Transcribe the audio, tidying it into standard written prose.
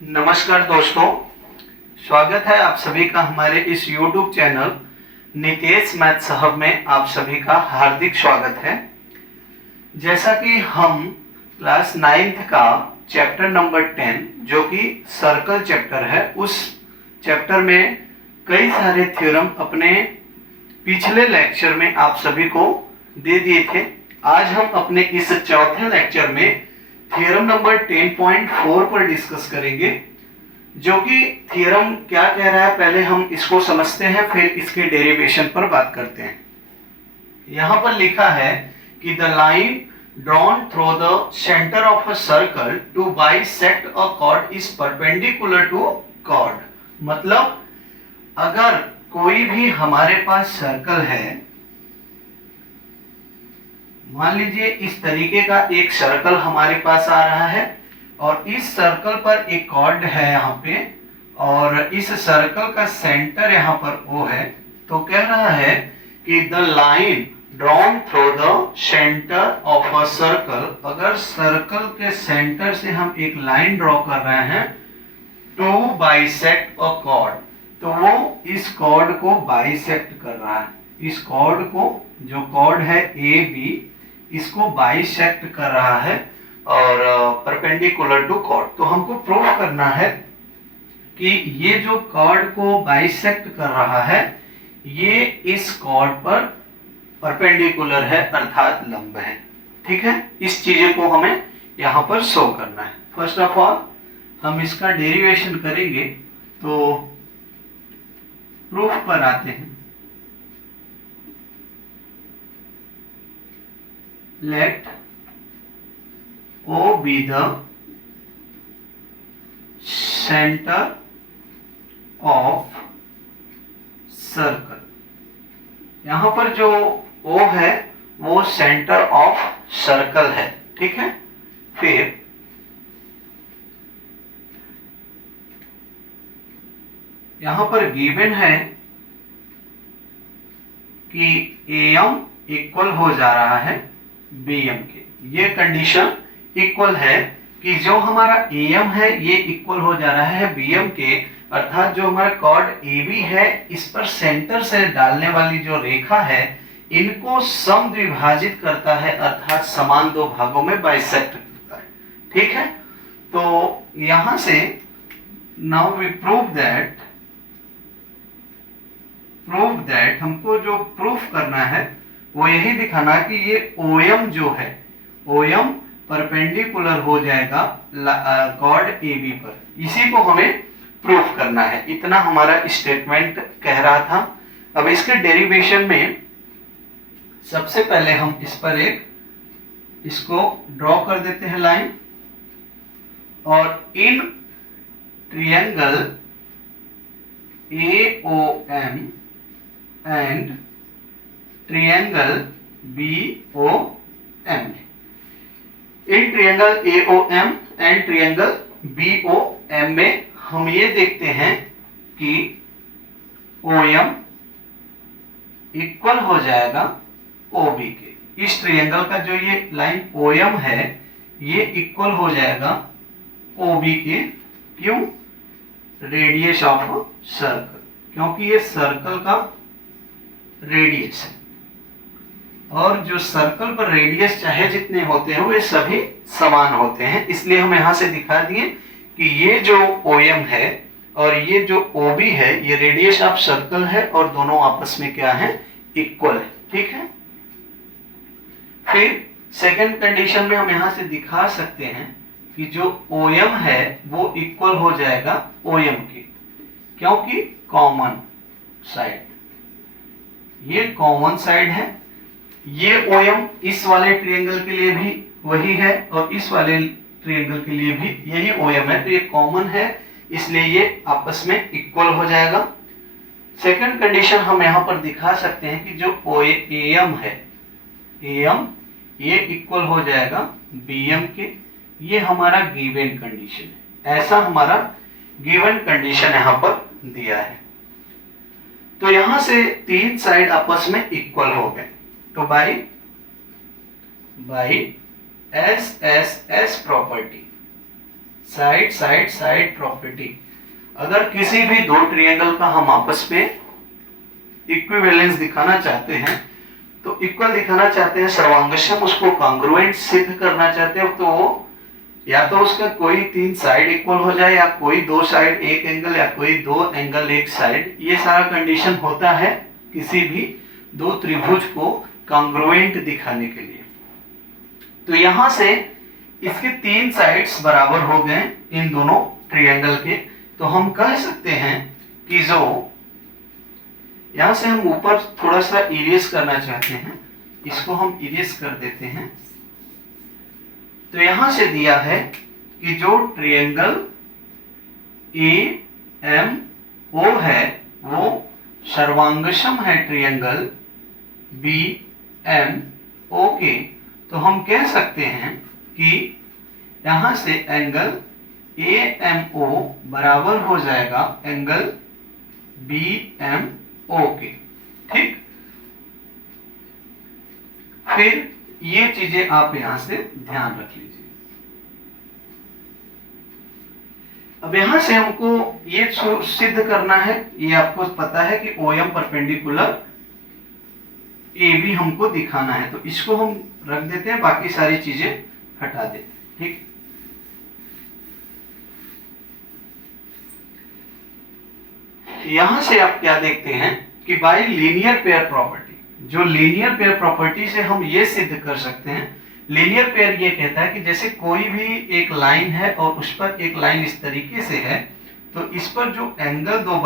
नमस्कार दोस्तों, स्वागत है आप सभी का हमारे इस YouTube चैनल नितेश मैथ साहब में। आप सभी का हार्दिक स्वागत है। जैसा कि हम क्लास 9th का चैप्टर नंबर 10 जो कि सर्कल चैप्टर है, उस चैप्टर में कई सारे थ्योरम अपने पिछले लेक्चर में आप सभी को दे दिए थे। आज हम अपने इस चौथे लेक्चर में थ्योरम नंबर 10.4 पर डिस्कस करेंगे, जो कि थ्योरम क्या कह रहा है पहले हम इसको समझते हैं, फिर इसके डेरिवेशन पर बात करते हैं। यहां पर लिखा है कि the line drawn through the centre of a circle to bisect a chord is perpendicular to chord. मतलब अगर कोई भी हमारे पास सर्कल है, मान लीजिए इस तरीके का एक सर्कल हमारे पास आ रहा है और इस सर्कल पर एक कॉर्ड है यहाँ पे, और इस सर्कल का सेंटर यहाँ पर O है, तो कह रहा है कि the line drawn through the centre of a circle, अगर सर्कल के सेंटर से हम एक लाइन ड्रॉ कर रहे हैं टू बाइसेक्ट अ कॉर्ड, तो वो इस कॉर्ड को बाइसेक्ट कर रहा है। इस कॉर्ड को, जो कॉर्ड है AB, इसको बाइसेक्ट कर रहा है और परपेंडिकुलर टू कॉर्ड। तो हमको प्रूव करना है कि ये जो कॉर्ड को बाइसेक्ट कर रहा है ये इस कॉर्ड पर परपेंडिकुलर है, अर्थात लंब है। ठीक है, इस चीज को हमें यहाँ पर शो करना है। फर्स्ट ऑफ ऑल हम इसका डेरिवेशन करेंगे, तो प्रूफ पर आते हैं। Let O be the center of circle। यहां पर जो O है वो सेंटर ऑफ सर्कल है। ठीक है, फिर यहां पर गिवन है कि AM इक्वल हो जा रहा है BM के। ये कंडीशन इक्वल है कि जो हमारा AM है ये इक्वल हो जा रहा है BM के, अर्थात जो हमारा कॉर्ड AB है इस पर सेंटर से डालने वाली जो रेखा है इनको समद्विभाजित करता है, अर्थात समान दो भागों में बाइसेक्ट करता है। ठीक है, तो यहां से नाउ वी प्रूव दैट हमको जो प्रूफ करना है वो यही दिखाना कि ये OM जो है, OM परपेंडिकुलर हो जाएगा कॉर्ड AB पर। इसी को हमें प्रूफ करना है, इतना हमारा स्टेटमेंट कह रहा था। अब इसके डेरिवेशन में सबसे पहले हम इस पर इसको ड्रॉ कर देते हैं लाइन, और in triangle AOM and triangle BOM, in triangle AOM and triangle BOM में हम ये देखते हैं कि OM इक्वल हो जाएगा OB के। इस ट्रायंगल का जो ये लाइन OM है ये इक्वल हो जाएगा OB के। क्यों? रेडियस ऑफ सर्कल, क्योंकि ये सर्कल का रेडियस है, और जो सर्कल पर रेडियस चाहे जितने होते हैं वे सभी समान होते हैं। इसलिए हम यहां से दिखा दिए कि ये जो OM है और ये जो OB है ये रेडियस ऑफ सर्कल है और दोनों आपस में क्या है, इक्वल है। ठीक है, फिर सेकंड कंडीशन में हम यहां से दिखा सकते हैं कि जो OM है वो इक्वल हो जाएगा OM के, क्योंकि कॉमन साइड, ये कॉमन साइड है। ये OM इस वाले ट्रायंगल के लिए भी वही है और इस वाले ट्रायंगल के लिए भी यही OM है, तो ये कॉमन है, इसलिए ये आपस में इक्वल हो जाएगा। सेकंड कंडीशन हम यहाँ पर दिखा सकते हैं कि जो AM है, AM ये इक्वल हो जाएगा BM के। ये हमारा गिवन कंडीशन है, ऐसा हमारा गिवन कंडीशन यहाँ पर दिया है। तो यहां से तीन साइड आपस में इक्वल हो गए, तो by SSS property side side side property. अगर किसी भी दो ट्रायंगल का हम आपस में इक्विवेलेंस दिखाना चाहते हैं, तो इक्वल दिखाना चाहते हैं, सर्वांगक्षम उसको कॉन्ग्रुएंट सिद्ध करना चाहते हो, तो या तो उसका कोई तीन साइड इक्वल हो जाए, या कोई दो साइड एक एंगल, या कोई दो एंगल एक साइड। ये सारा कंडीशन होता है किसी भी दो त्रिभुज को कॉन्ग्रुएंट दिखाने के लिए। तो यहां से इसके तीन साइड्स बराबर हो गए इन दोनों ट्रायंगल के, तो हम कह सकते हैं कि जो यहां से हम ऊपर थोड़ा सा इरेज करना चाहते हैं, इसको हम इरेज कर देते हैं। तो यहां से दिया है कि जो ट्रायंगल AMO है वो सर्वांगक्षम है ट्रायंगल BMO के। तो हम कह सकते हैं कि यहां से एंगल AMO बराबर हो जाएगा एंगल BMO के। ठीक, फिर ये चीजें आप यहां से ध्यान रख लीजिए। अब यहां से हमको ये सिद्ध करना है, ये आपको पता है कि OM परपेंडिकुलर AB हमको दिखाना है, तो इसको हम रख देते हैं, बाकी सारी चीजें हटा देते हैं। ठीक, यहां से आप क्या देखते हैं कि बाय लीनियर पेयर प्रॉपर्टी, जो लीनियर पेयर प्रॉपर्टी से हम ये सिद्ध कर सकते हैं, लीनियर पेयर ये कहता है कि जैसे कोई भी एक लाइन है और उस पर एक लाइन इस तरीके से है, तो इस पर जो एंगल दो